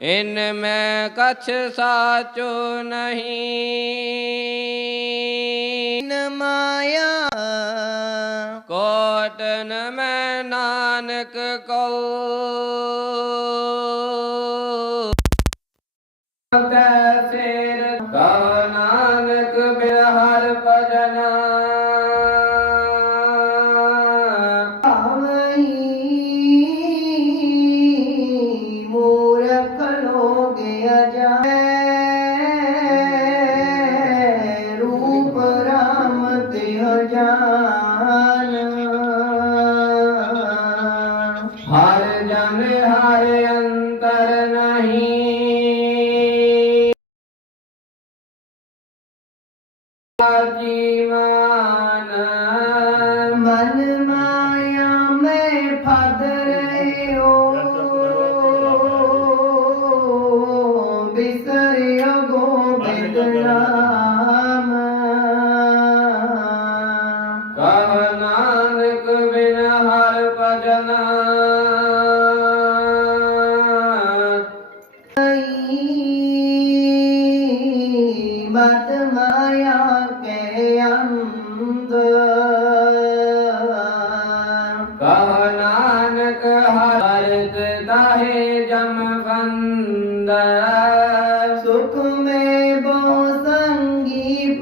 ਇਨ ਮੈਂ ਕਛ ਸਾਚੋ ਨਹੀਂ। ਨ ਮਾਇਆ ਕੋਟਨ ਮੈਂ ਨਾਨਕ ਕੋ ਤੈ ਸੇਰ ਕਹ ਲੋਗ ਰੂਪ ਰਾਮ ਤਿਹ ਜਾਨ ਹਰ ਜਨ ਹਰ ਅੰਤਰ ਨਹੀਂ। ਜੀਵਨ ਨਾਨਕ ਹਰਿ ਦਾਹੇ ਜਮ ਬੰਦ। સંગી